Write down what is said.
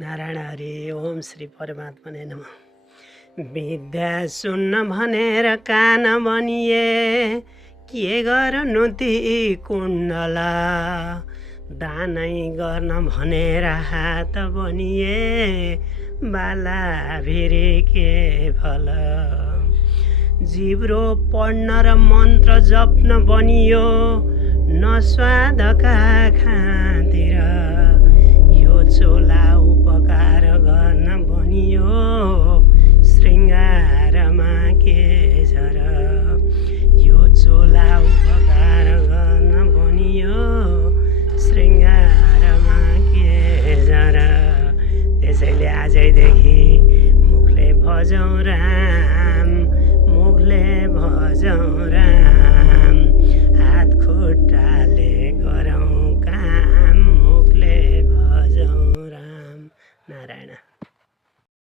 नारायण हरि ओम श्री परमात्मा नै नमः। विद्या सुन्न भनेर कान बनिए के गर्नु ती कुण्डला, दानै गर्न भनेर हात बनिए बाला भिरे के फल। जिब्रो पढ्न र मन्त्र जप्न बनियो नस्वादका खातिर, यो चोला उपकार गर्न बनियो श्रृङ्गारमा के छ र। यो चोला उपकार गर्न बनियो श्रृङ्गारमा के छ र। त्यसैले आजैदेखि मुखले भजौँ राम, मुखले भजौँ राम, हात खुट्टाले गरौँ काम, मुखले भजौँ राम। नारायण।